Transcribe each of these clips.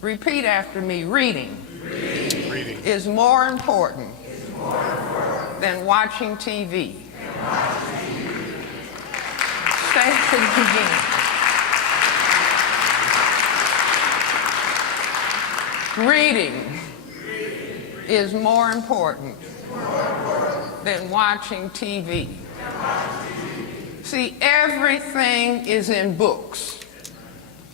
Repeat after me. Reading, Reading is more important than watching TV. Say it again. Reading is more important than watching TV. See, everything is in books.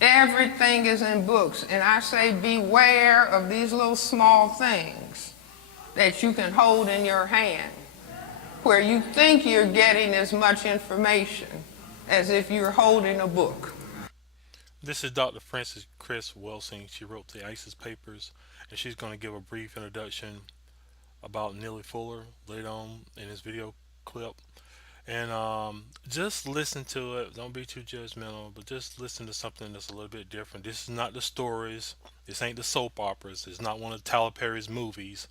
Everything is in books. And I say beware of these little small things that you can hold in your hand, where you think you're getting as much information as if you're holding a book. This is Dr. Frances Chris Welsing. She wrote the ISIS papers, and she's going to give a brief introduction about Neely Fuller later on in this video clip. And just listen to it. Don't be too judgmental, but just listen to something that's a little bit different. This is not the stories. This ain't the soap operas. It's not one of Tyler Perry's movies.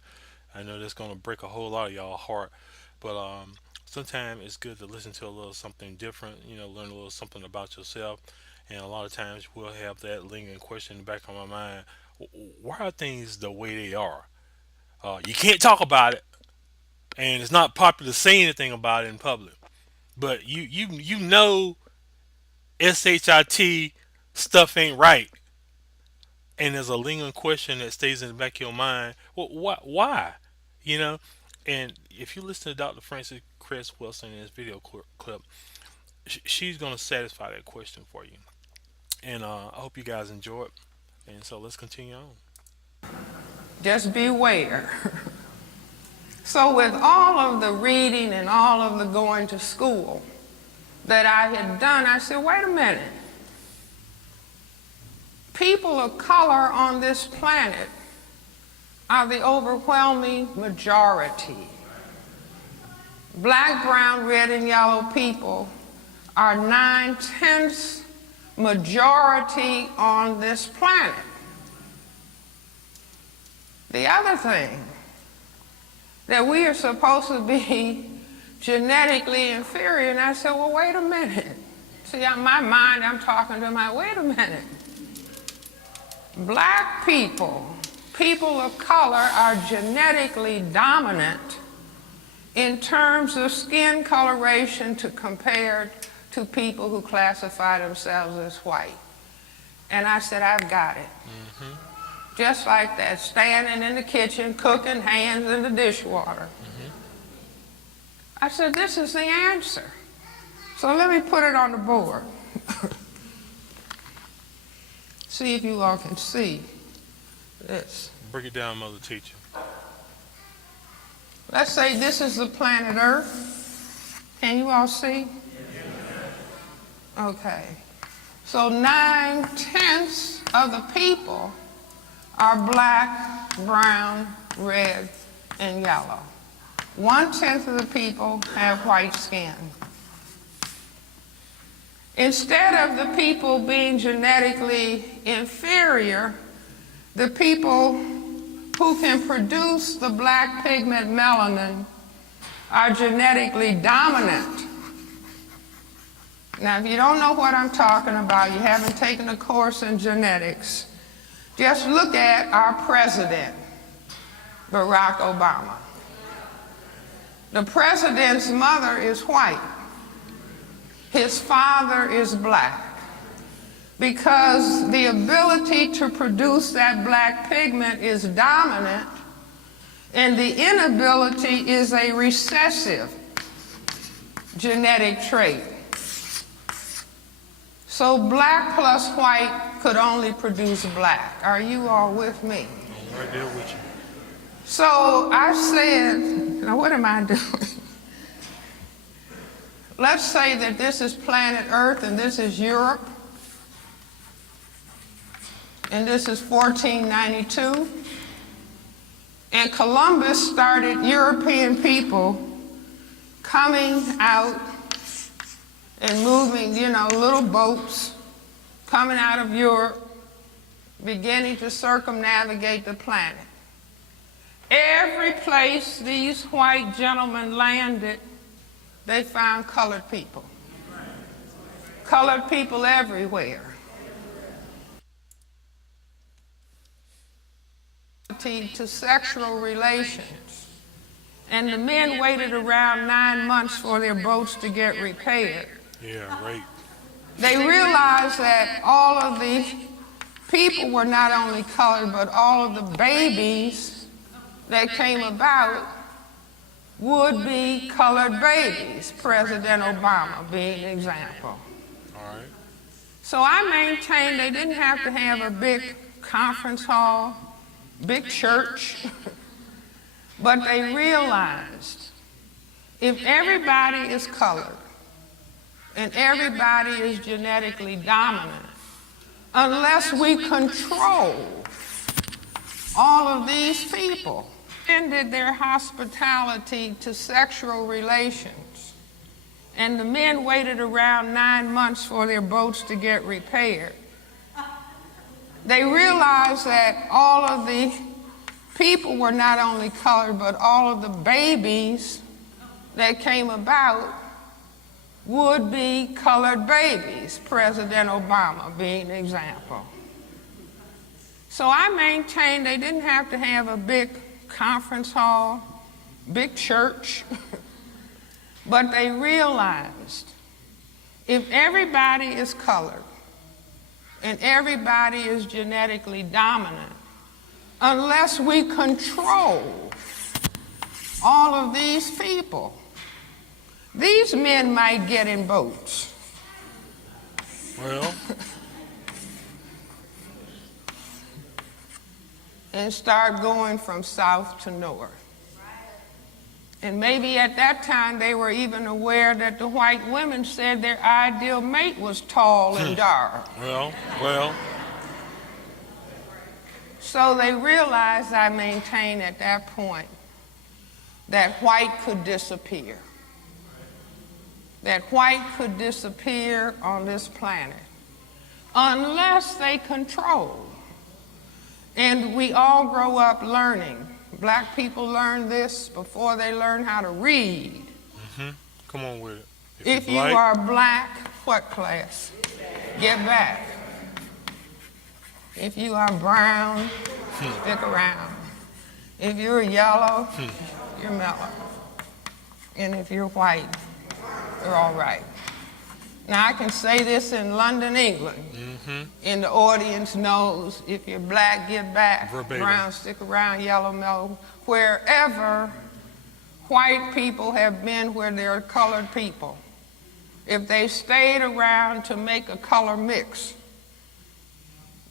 I know that's going to break a whole lot of y'all heart, but sometimes it's good to listen to a little something different. Learn a little something about yourself. And a lot of times we'll have that lingering question in the back of my mind: why are things the way they are? You can't talk about it, and it's not popular to say anything about it in public. But you know shit stuff ain't right, and there's a lingering question that stays in the back of your mind. Well, why? You know, and if you listen to Dr. Frances Chris Wilson in this video clip, she's gonna satisfy that question for you. And I hope you guys enjoy it. And so let's continue on. Just beware. So with all of the reading and all of the going to school that I had done, I said, wait a minute. People of color on this planet are the overwhelming majority. Black, brown, red, and yellow people are 9/10 majority on this planet. The other thing, that we are supposed to be genetically inferior, and I said, well, wait a minute. See, in my mind, I'm talking to wait a minute. Black people, people of color, are genetically dominant in terms of skin coloration compared to people who classify themselves as white. And I said, I've got it. Just like that, standing in the kitchen, cooking, hands in the dishwater. I said, this is the answer. So let me put it on the board. See if you all can see this. Break it down, Mother Teacher. Let's say this is the planet Earth. Can you all see? Okay. So 9/10 of the people are black, brown, red, and yellow. 1/10 of the people have white skin. Instead of the people being genetically inferior, the people who can produce the black pigment melanin are genetically dominant. Now, if you don't know what I'm talking about, you haven't taken a course in genetics, just look at our president, Barack Obama. The president's mother is white. His father is black. Because the ability to produce that black pigment is dominant, and the inability is a recessive genetic trait. So black plus white could only produce black. Are you all with me? I'm right there with you. So I said, now what am I doing? Let's say that this is planet Earth and this is Europe. And this is 1492. And Columbus started European people coming out and moving, little boats coming out of Europe, beginning to circumnavigate the planet. Every place these white gentlemen landed, they found colored people. Colored people everywhere. hospitality to sexual relations, and the men waited around 9 months for their boats to get repaired. Yeah, right. They realized that all of the people were not only colored, but all of the babies that came about would be colored babies, President Obama being an example. All right. So I maintain they didn't have to have a big conference hall, big church, but they realized if everybody is colored and everybody is genetically dominant, unless we control all of these people, ended their hospitality to sexual relations, and the men waited around 9 months for their boats to get repaired. They realized that all of the people were not only colored, but all of the babies that came about would be colored babies, President Obama being an example. So I maintain they didn't have to have a big conference hall, big church, but they realized if everybody is colored and everybody is genetically dominant, unless we control all of these people, these men might get in boats. Well, and start going from south to north. And maybe at that time they were even aware that the white women said their ideal mate was tall and dark. well. So they realized, I maintain at that point, that white could disappear. That white could disappear on this planet unless they control. And we all grow up learning. Black people learn this before they learn how to read. Mm-hmm. Come on with it. If you are black, what class? Get back. If you are brown, stick around. If you're yellow, you're mellow. And if you're white, you're all right. Now I can say this in London, England, and the audience knows if you're black, get back, verbatim. Brown, stick around, yellow, mellow. Wherever white people have been where there are colored people, if they stayed around to make a color mix,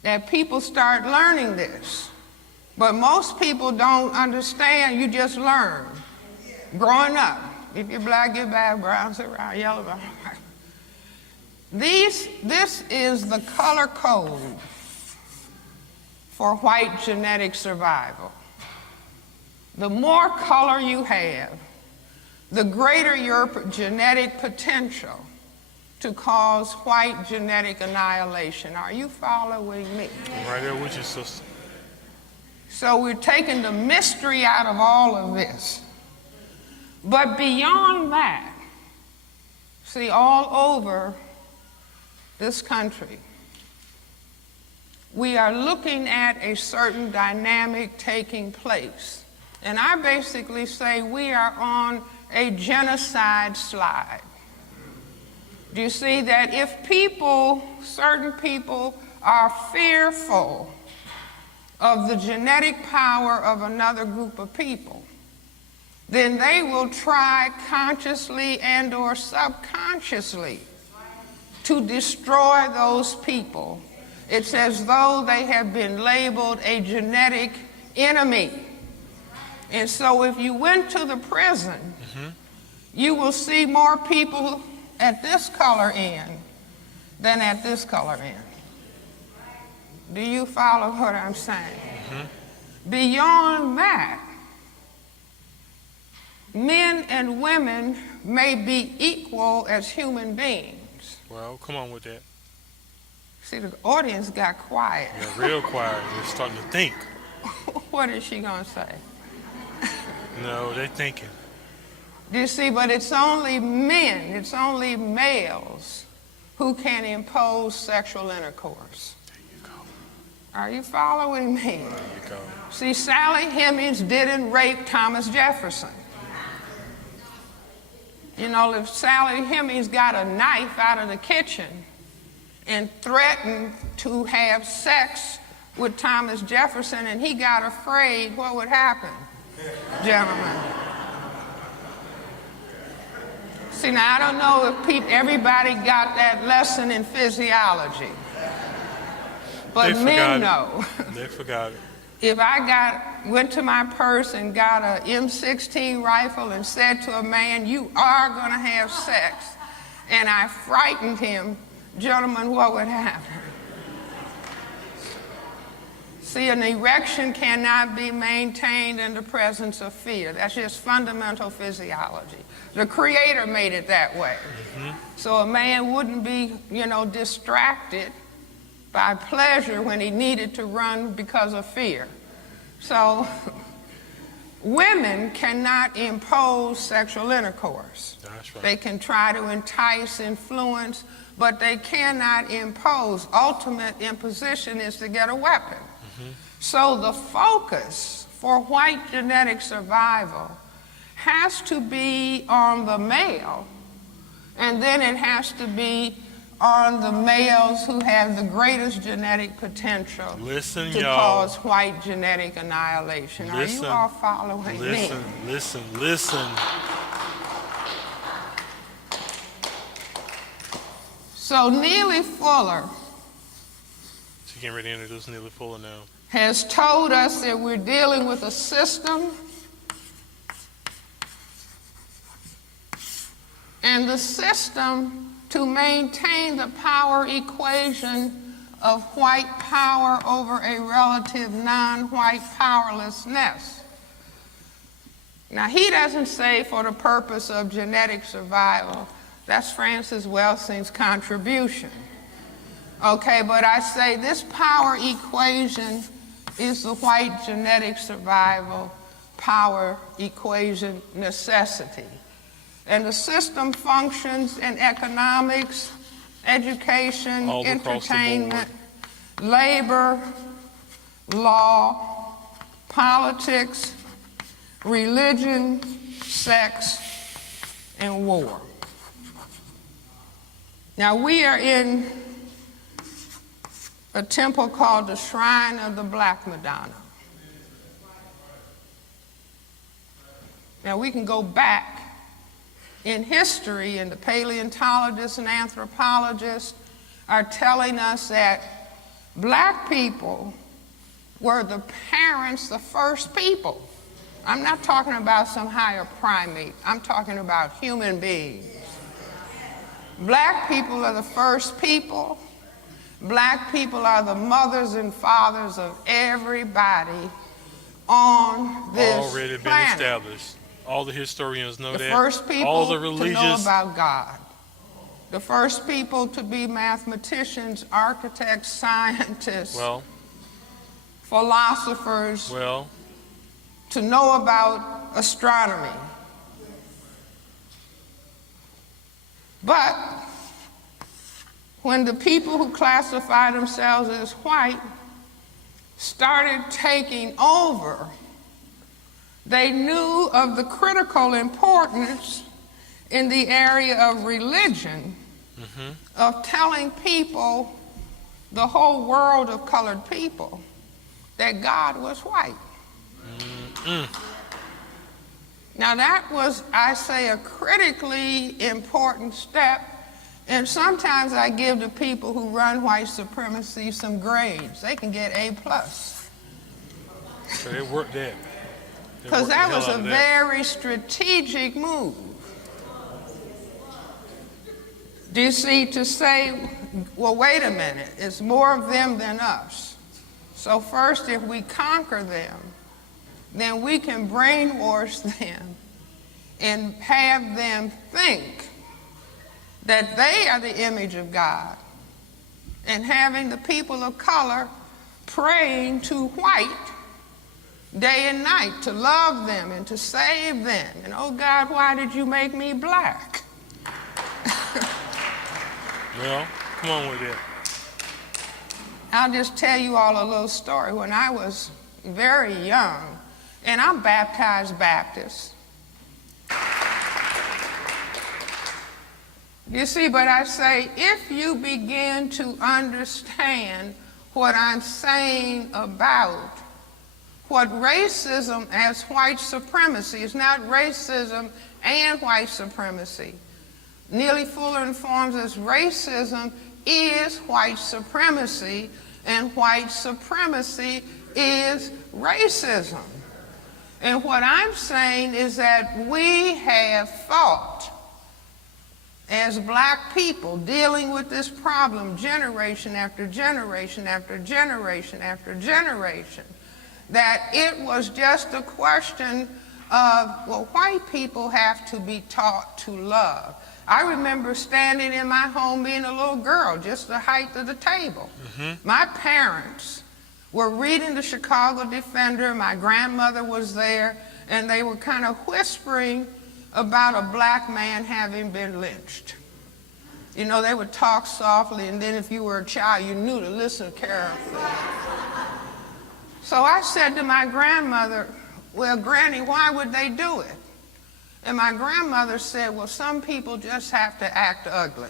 that people start learning this. But most people don't understand, you just learn. Growing up, if you're black, get back, brown, sit around, yellow, brown. This is the color code for white genetic survival. The more color you have, the greater your genetic potential to cause white genetic annihilation. Are you following me? I'm right there with you, sister. So we're taking the mystery out of all of this. But beyond that, see, all over this country, we are looking at a certain dynamic taking place. And I basically say we are on a genocide slide. Do you see that if people, certain people, are fearful of the genetic power of another group of people, then they will try consciously and or subconsciously to destroy those people. It's as though they have been labeled a genetic enemy. And so if you went to the prison, you will see more people at this color end than at this color end. Do you follow what I'm saying? Beyond that, men and women may be equal as human beings. Well, come on with that. See, the audience got quiet. They're real quiet. They're starting to think. What is she going to say? No, they're thinking. Do you see, but it's only men, it's only males who can impose sexual intercourse. There you go. Are you following me? There you go. See, Sally Hemings didn't rape Thomas Jefferson. You know, if Sally Hemings got a knife out of the kitchen and threatened to have sex with Thomas Jefferson and he got afraid, what would happen, gentlemen? See, now I don't know if everybody got that lesson in physiology, but men know. They forgot it. If I went to my purse and got a M16 rifle and said to a man, "You are going to have sex," and I frightened him, gentlemen, what would happen? See, an erection cannot be maintained in the presence of fear. That's just fundamental physiology. The Creator made it that way. So a man wouldn't be, distracted by pleasure when he needed to run because of fear. So women cannot impose sexual intercourse. That's right. They can try to entice, influence, but they cannot impose. Ultimate imposition is to get a weapon. So the focus for white genetic survival has to be on the male, and then it has to be on the males who have the greatest genetic potential to cause white genetic annihilation. Are you all following me? Listen. So Neely Fuller She's getting ready to introduce Neely Fuller now. Has told us that we're dealing with a system, and the system, to maintain the power equation of white power over a relative non-white powerlessness. Now, he doesn't say for the purpose of genetic survival. That's Francis Welsing's contribution. Okay, but I say this power equation is the white genetic survival power equation necessity. And the system functions in economics, education, entertainment, labor, law, politics, religion, sex, and war. Now, we are in a temple called the Shrine of the Black Madonna. Now, we can go back in history, and the paleontologists and anthropologists are telling us that black people were the parents, the first people. I'm not talking about some higher primate. I'm talking about human beings. Black people are the first people. Black people are the mothers and fathers of everybody on this already been planet. Established. All the historians know that. The first people all the to religious know about God. The first people to be mathematicians, architects, scientists, philosophers, to know about astronomy. But when the people who classify themselves as white started taking over, they knew of the critical importance in the area of religion, of telling people, the whole world of colored people, that God was white. Now that was, I say, a critically important step, and sometimes I give the people who run white supremacy some grades. They can get A+. So they worked that. Because that was a very strategic move. Do you see, to say, well, wait a minute, it's more of them than us. So first, if we conquer them, then we can brainwash them and have them think that they are the image of God, and having the people of color praying to white day and night to love them and to save them. And, oh God, why did you make me black? Well, come on with it. I'll just tell you all a little story. When I was very young, and I'm baptized Baptist. You see, but I say, if you begin to understand what I'm saying about what racism as white supremacy is, not racism and white supremacy. Neely Fuller informs us racism is white supremacy, and white supremacy is racism. And what I'm saying is that we have fought as black people dealing with this problem generation after generation after generation after generation, that it was just a question of, well, white people have to be taught to love. I remember standing in my home being a little girl, just the height of the table. My parents were reading the Chicago Defender, my grandmother was there, and they were kind of whispering about a black man having been lynched. You know, they would talk softly, and then if you were a child, you knew to listen carefully. So I said to my grandmother, well, Granny, why would they do it? And my grandmother said, well, some people just have to act ugly.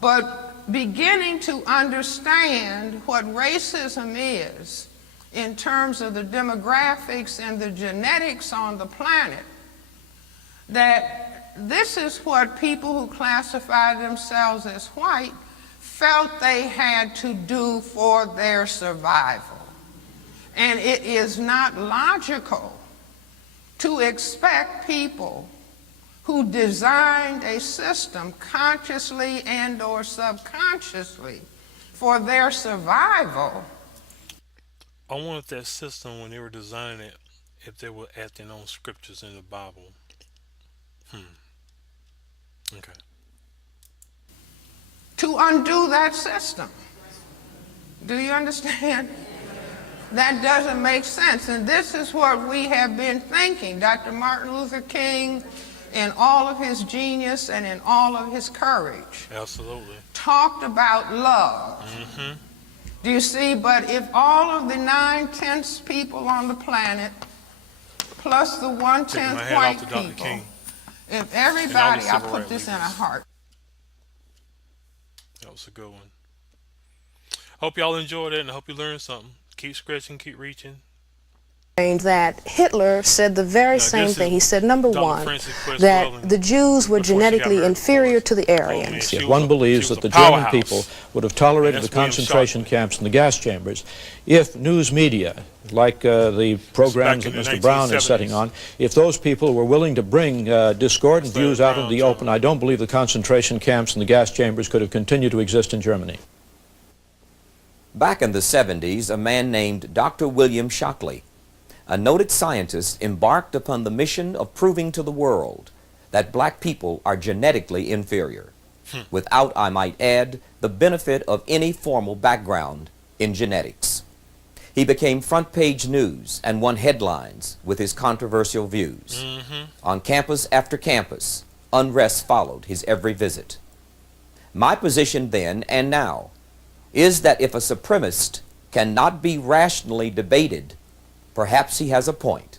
But beginning to understand what racism is in terms of the demographics and the genetics on the planet, that this is what people who classify themselves as white felt they had to do for their survival. And it is not logical to expect people who designed a system consciously and or subconsciously for their survival. I wanted that system, when they were designing it, if they were acting on scriptures in the Bible. Okay. To undo that system. Do you understand? That doesn't make sense. And this is what we have been thinking. Dr. Martin Luther King, in all of his genius and in all of his courage, Absolutely. talked about love. Do you see? But if all of the 9/10 people on the planet, plus the 1/10 white people, if everybody, I put this in a heart. That was a good one. Hope y'all enjoyed it, and I hope you learned something. Keep scratching, keep reaching. That Hitler said the very same thing. He said, number one, that the Jews were genetically inferior to the Aryans. If one believes that the German people would have tolerated the concentration camps and the gas chambers, if news media, like the programs that Mr. Brown is setting on, if those people were willing to bring discordant views out into the open, I don't believe the concentration camps and the gas chambers could have continued to exist in Germany. Back in the 70s, a man named Dr. William Shockley, a noted scientist, embarked upon the mission of proving to the world that black people are genetically inferior, without, I might add, the benefit of any formal background in genetics. He became front-page news and won headlines with his controversial views. On campus after campus, unrest followed his every visit. My position then and now is that if a supremacist cannot be rationally debated, perhaps he has a point.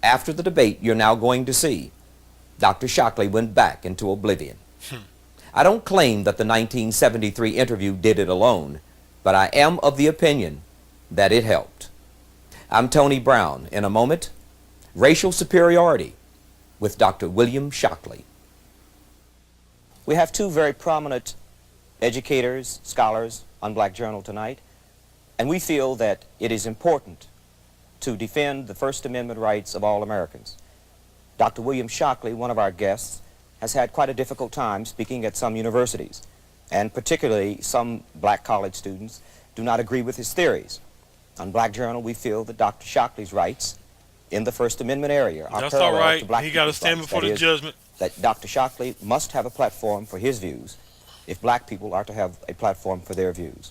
After the debate you're now going to see, Dr. Shockley went back into oblivion. I don't claim that the 1973 interview did it alone, but I am of the opinion that it helped. I'm Tony Brown. In a moment, Racial Superiority with Dr. William Shockley. We have two very prominent educators, scholars on Black Journal tonight, and we feel that it is important to defend the First Amendment rights of all Americans. Dr. William Shockley, one of our guests, has had quite a difficult time speaking at some universities, and particularly some black college students do not agree with his theories. On Black Journal, we feel that Dr. Shockley's rights in the First Amendment area are That's all parallel right. to black He got to people's stand rights. before the judgment. That Dr. Shockley must have a platform for his views if black people are to have a platform for their views.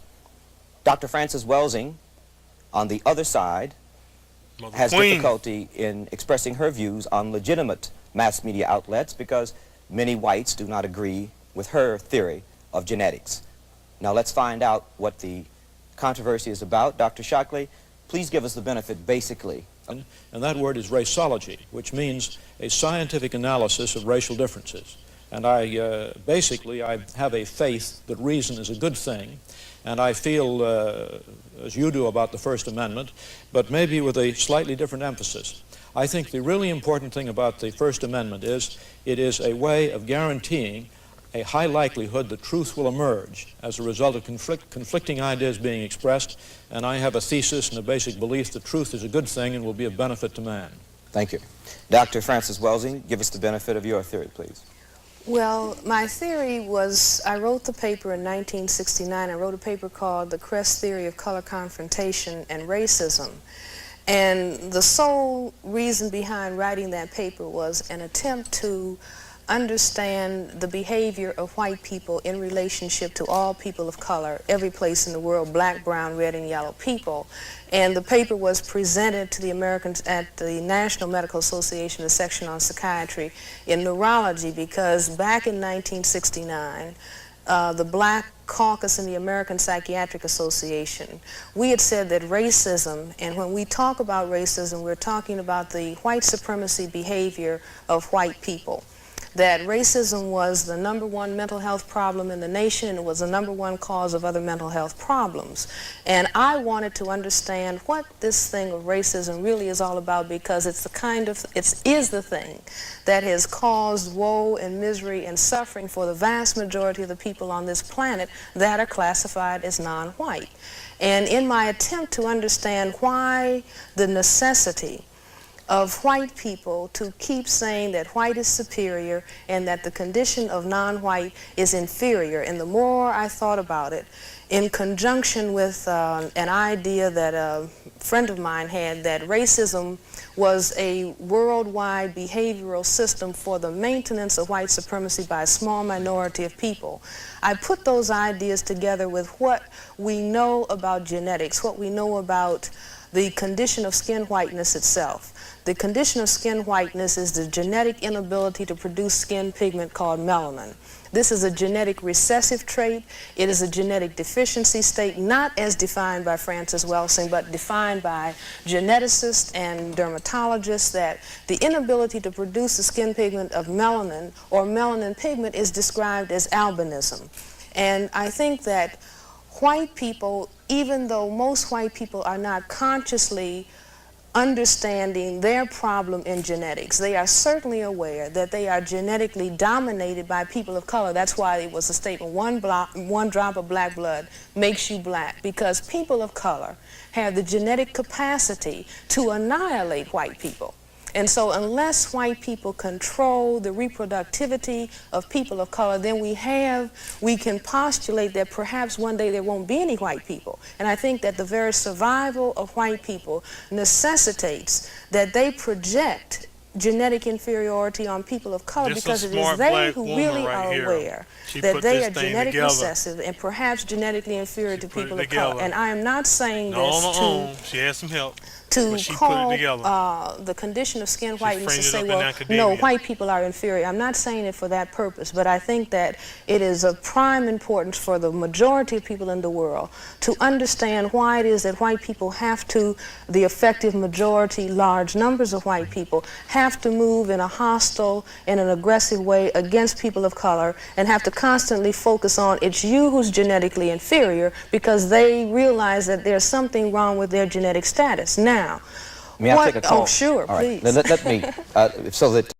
Dr. Frances Welsing, on the other side, has difficulty in expressing her views on legitimate mass media outlets because many whites do not agree with her theory of genetics. Now let's find out what the controversy is about. Dr. Shockley, please give us the benefit basically. And that word is raceology, which means a scientific analysis of racial differences. And basically, I have a faith that reason is a good thing, and I feel as you do about the First Amendment, but maybe with a slightly different emphasis. I think the really important thing about the First Amendment is it is a way of guaranteeing a high likelihood that truth will emerge as a result of conflicting ideas being expressed, and I have a thesis and a basic belief that truth is a good thing and will be of benefit to man. Thank you. Dr. Frances Welsing, give us the benefit of your theory, please. Well, my theory was, I wrote the paper in 1969. I wrote a paper called The Crest Theory of Color Confrontation and Racism. And the sole reason behind writing that paper was an attempt to understand the behavior of white people in relationship to all people of color, every place in the world, black, brown, red, and yellow people. And the paper was presented to the Americans at the National Medical Association, the section on psychiatry in neurology, because back in 1969, the Black Caucus in the American Psychiatric Association, we had said that racism, and when we talk about racism, we're talking about the white supremacy behavior of white people. That racism was the #1 mental health problem in the nation, and it was the #1 cause of other mental health problems. And I wanted to understand what this thing of racism really is all about, because it's the thing that has caused woe and misery and suffering for the vast majority of the people on this planet that are classified as non-white. And in my attempt to understand why the necessity of white people to keep saying that white is superior and that the condition of non-white is inferior. And the more I thought about it, in conjunction with an idea that a friend of mine had, that racism was a worldwide behavioral system for the maintenance of white supremacy by a small minority of people, I put those ideas together with what we know about genetics, what we know about the condition of skin whiteness itself. The condition of skin whiteness is the genetic inability to produce skin pigment called melanin. This is a genetic recessive trait. It is a genetic deficiency state, not as defined by Frances Welsing, but defined by geneticists and dermatologists, that the inability to produce the skin pigment of melanin or melanin pigment is described as albinism. And I think that white people, even though most white people are not consciously understanding their problem in genetics, they are certainly aware that they are genetically dominated by people of color. That's why it was a statement, one drop of black blood makes you black, because people of color have the genetic capacity to annihilate white people. And so unless white people control the reproductivity of people of color, then we can postulate that perhaps one day there won't be any white people. And I think that the very survival of white people necessitates that they project genetic inferiority on people of color, because it is they who really are aware that they are genetically recessive and perhaps genetically inferior to people of color. And I am not saying this she has some help. To call the condition of skin whiteness to say, well, no, white people are inferior. I'm not saying it for that purpose, but I think that it is of prime importance for the majority of people in the world to understand why it is that white people have to, the effective majority, large numbers of white people, have to move in a hostile and an aggressive way against people of color, and have to constantly focus on it's you who's genetically inferior, because they realize that there's something wrong with their genetic status. Now, may I take a call? Oh, sure, all right. please. Let me, so that